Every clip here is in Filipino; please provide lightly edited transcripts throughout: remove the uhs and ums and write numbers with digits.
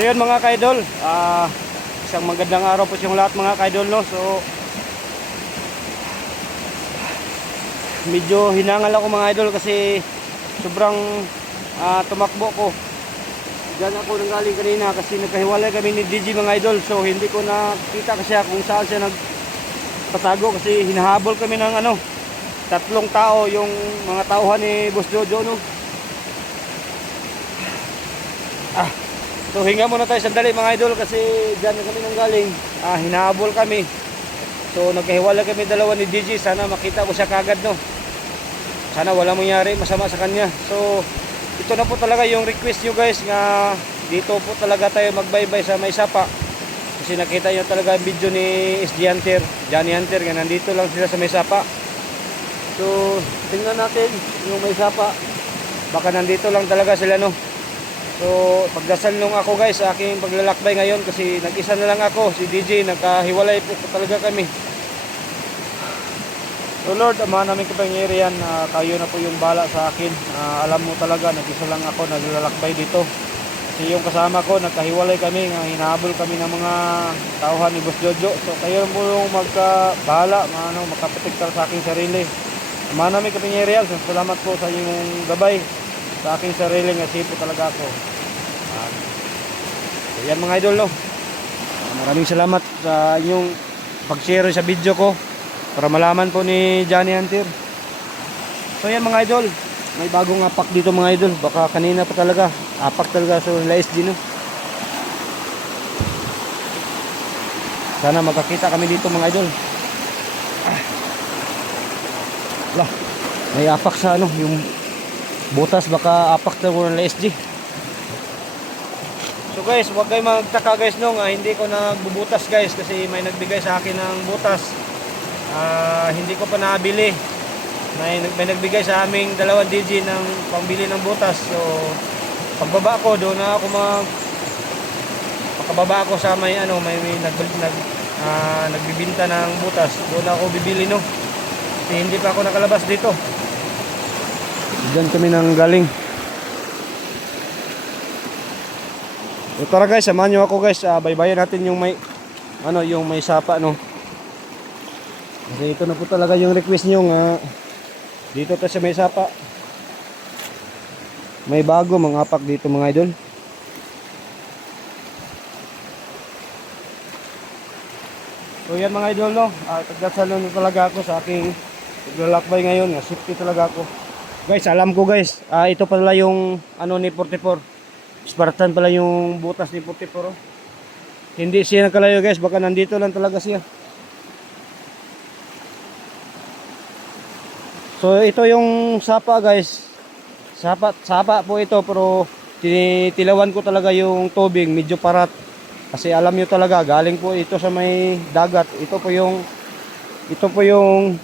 So yun mga ka-idol, isang magandang araw po sa yung lahat mga ka-idol, no? So medyo hinangal ako mga idol kasi sobrang tumakbo ko. Diyan ako nanggaling kanina kasi nagkahiwalay kami ni DJ mga idol. So hindi ko nakita kasi kung saan siya nagpatago kasi hinahabol kami ng tatlong tao, yung mga tauhan ni Boss Jojo, no? So hinga muna tayo sandali mga idol kasi diyan na kami nanggaling. Hinahabol kami. So nagkahiwalay kami dalawa ni DJ. Sana makita ko siya kagad, no? Sana wala mangyari masama sa kanya. So ito na po talaga yung request nyo guys, nga dito po talaga tayo magbaybay sa May Sapa. Kasi nakita nyo talaga yung video ni SD Hunter, Johnny Hunter, nga nandito lang sila sa May Sapa. So tingnan natin yung May Sapa, baka nandito lang talaga sila, no? So pagdasal nung ako guys sa aking paglalakbay ngayon, kasi nag-isa na lang ako, si DJ, nagkahiwalay po talaga kami. So Lord, amahan namin kapangyarihan, kayo na po yung bala sa akin. Alam mo talaga, nag-isa lang ako naglalakbay dito. Kasi yung kasama ko, nagkahiwalay kami, hinahabol kami ng mga tauhan ni Boss Jojo. So kayo mo yung magkabahala, makaprotektar sa aking sarili. Amahan namin kapangyarihan, salamat po sa inyong gabay sa aking sarili, nga sipo talaga ako. So yan mga idol, no? Maraming salamat sa inyong pag-share sa video ko, para malaman po ni Johnny Hunter. So yan mga idol, may bagong apak dito mga idol. Baka kanina pa talaga, apak talaga sa LSD, no? Sana magkakita kami dito mga idol. Lah, may apak sa yung butas, baka apak talaga ng LSD. So guys, huwag kayo magtaka guys, no, hindi ko nagbubutas guys, kasi may nagbigay sa akin ng butas. Hindi ko pa nabili. May nagbigay sa aming dalawang DJ ng pambili ng butas. So pagbaba ko doon na ako pagkababa ako sa may nagbibinta ng butas, doon ako bibili, no? Kasi hindi pa ako nakalabas dito. Diyan kami nang galing. So tara guys, samahan nyo ako guys. Baybayan natin yung may yung May Sapa, no? Kasi ito na po talaga yung request nyo, nga dito tayo sa May Sapa. May bago mga apak dito mga idol. So yan mga idol, no? Pagdasal na talaga ako sa aking paglalakbay ngayon, nga safety talaga ako. Guys, alam ko guys, ito pala yung ni 44. Spartan pala yung butas ni 44, oh. Hindi siya nakalayo guys, baka nandito lang talaga siya. So ito yung sapa guys. Sapa po ito, pero tinitilawan ko talaga yung tubig, medyo parat. Kasi alam nyo talaga, galing po ito sa may dagat. Ito po yung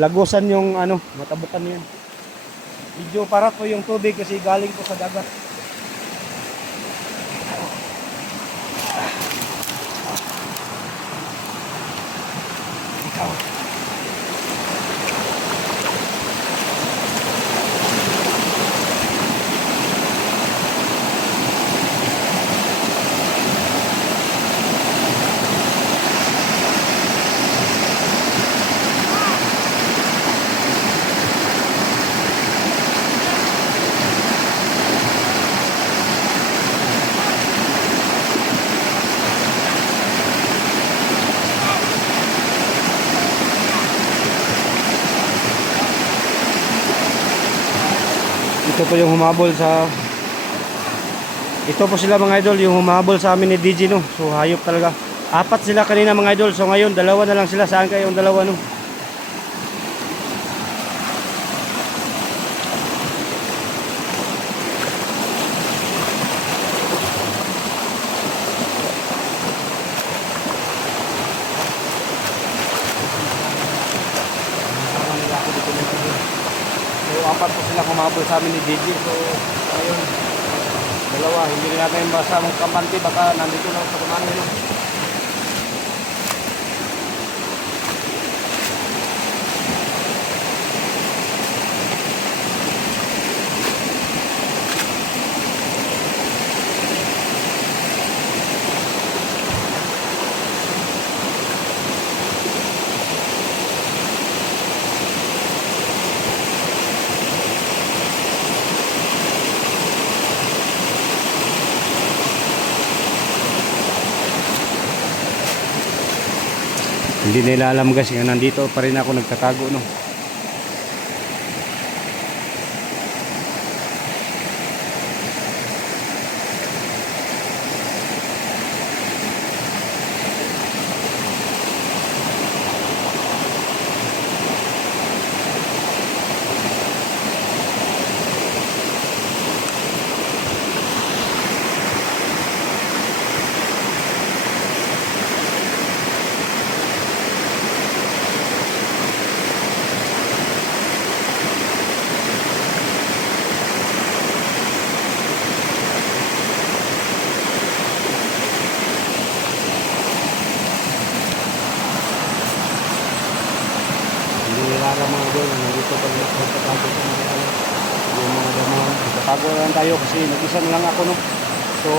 lagusan, yung matabukan yan. Medyo parat po yung tubig kasi galing po sa dagat. Ikaw. Ito po yung humabol ito po sila mga idol, yung humabol sa amin ni DJ, no? So hayop talaga. 4 sila kanina mga idol. So ngayon 2 na lang sila. Saan kayo yung 2, no? So 4 po sila humabol sa amin ni DJ. So ngayon 2, hindi rin natin basta mong kampante, baka nandito lang sa kumanin, no? Hindi nila alam guys, nga nandito pa rin ako nagtatago, no. Hindi nila alam mga idol, nandito pa rin ako nagtatago sa mga yung mga damahan. Nagtatago lang tayo kasi nag-isa na lang ako, no. So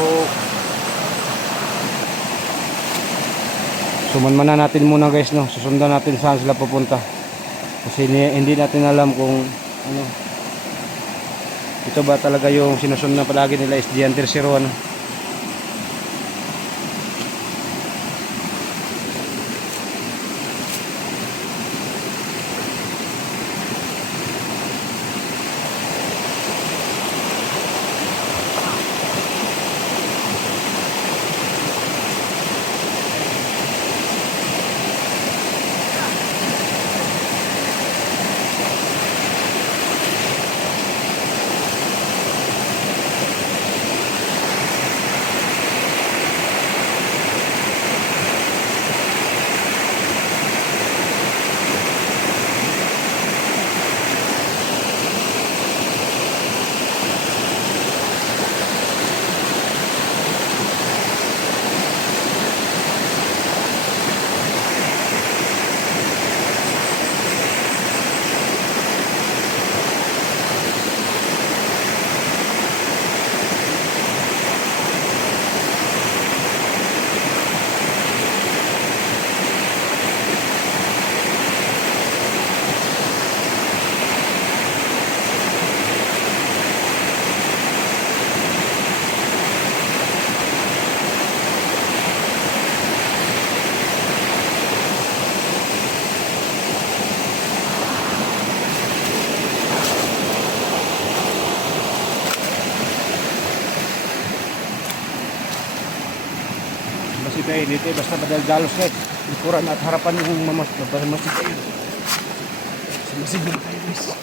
sumanmana natin muna guys, no. Susundan natin saan sila pupunta. Kasi hindi natin alam kung ano, ito ba talaga yung sinusundan palagi nila SG Hunter 01, no. Masih tayo dito, basta madaldalos kahit likuran at harapan yung masjid tayo. Masjid lang tayo guys.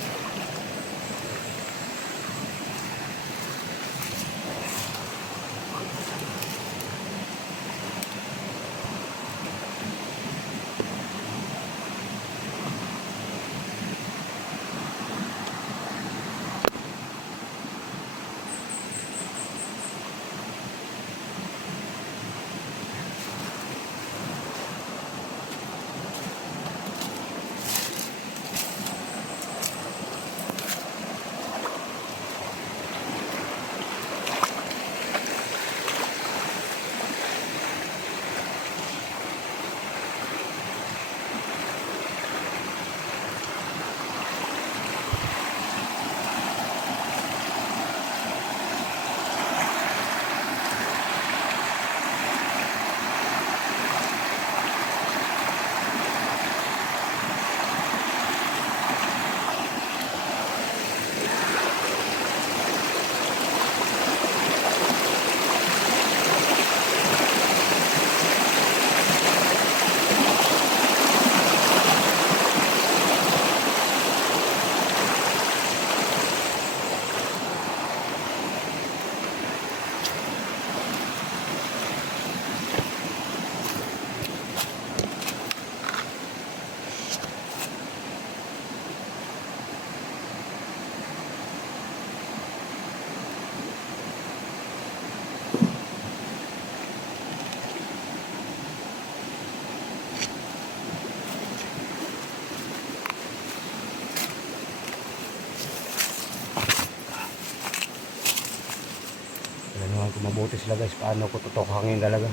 Kung mabuti sila guys, paano ko tutukhangin talaga.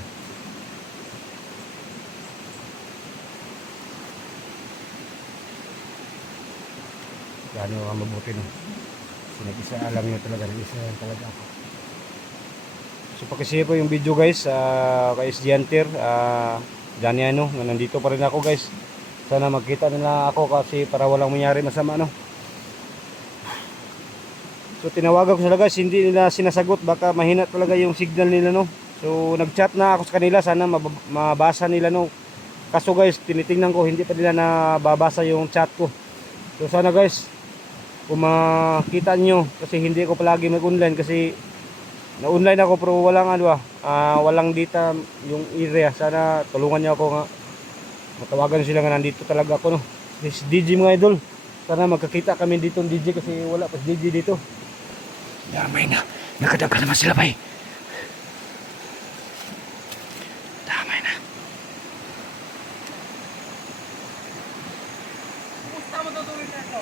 Paano ka mabuti, no? So nag-isa, alam nyo talaga, nag-isa yan talaga ako. So pakishare po yung video guys, kay SG Hunter. Johnny ano, nga nandito pa rin ako guys. Sana magkita nila ako kasi para walang mangyari masama no. So tinawagan ko sila guys, hindi nila sinasagot, baka mahina talaga yung signal nila no. So nagchat na ako sa kanila, sana mabasa nila no. Kaso guys, tinitingnan ko hindi pa nila nababasa yung chat ko. So sana guys, kung makita nyo, kasi hindi ko palagi mag-online kasi na-online ako pero walang data yung area. Sana tulungan niyo ako nga. Matawagan sila nga nandito talaga ako no. This DJ mga idol. Sana magkakita kami dito ng DJ kasi wala pa si DJ dito. Damay na. Nakadaga naman sila pa eh. Damay na. Kumusta mo tutuloy na ito?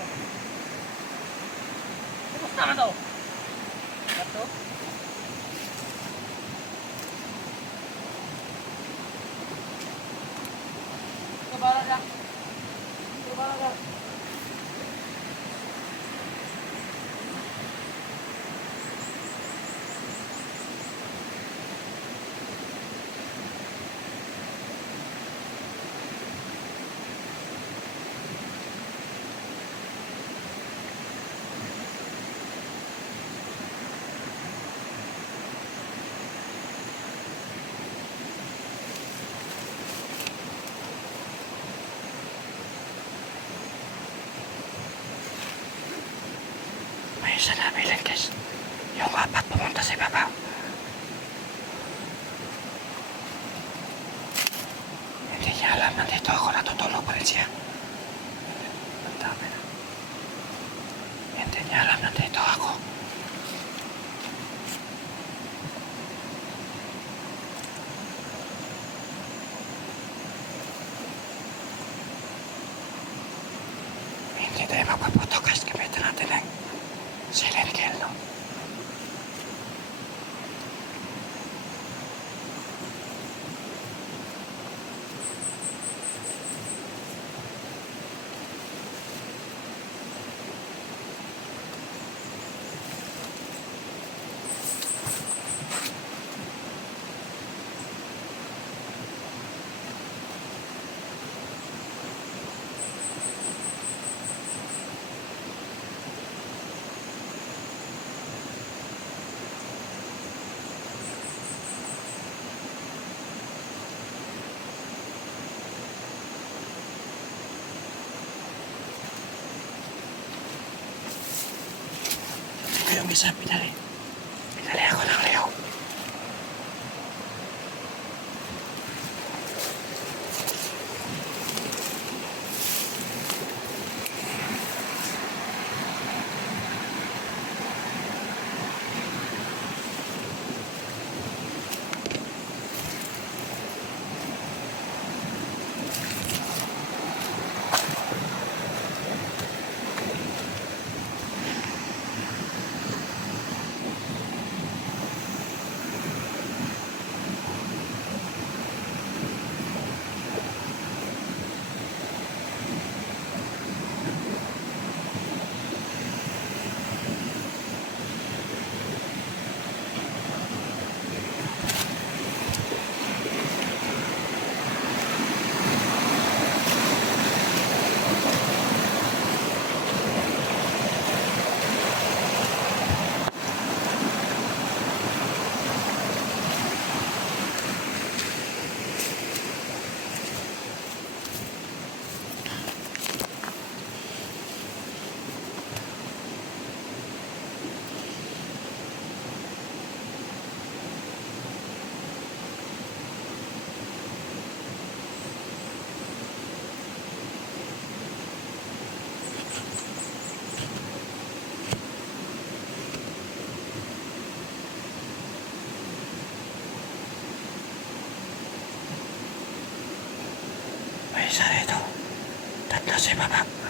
Kumusta mo to? Ito? Kabala na. Kabala na. May isa na bilin guys. Yung apat pumunta sa baba. Hindi niya alam nandito ako, natutulog pa rin siya. Ang dami na. Hindi niya alam nandito ako. Hindi tayo magpaputo guys, gamitin natin ang silent kill no. Yung isa pinali ako ng liyaw. May isa rito. Tatlo sa baba.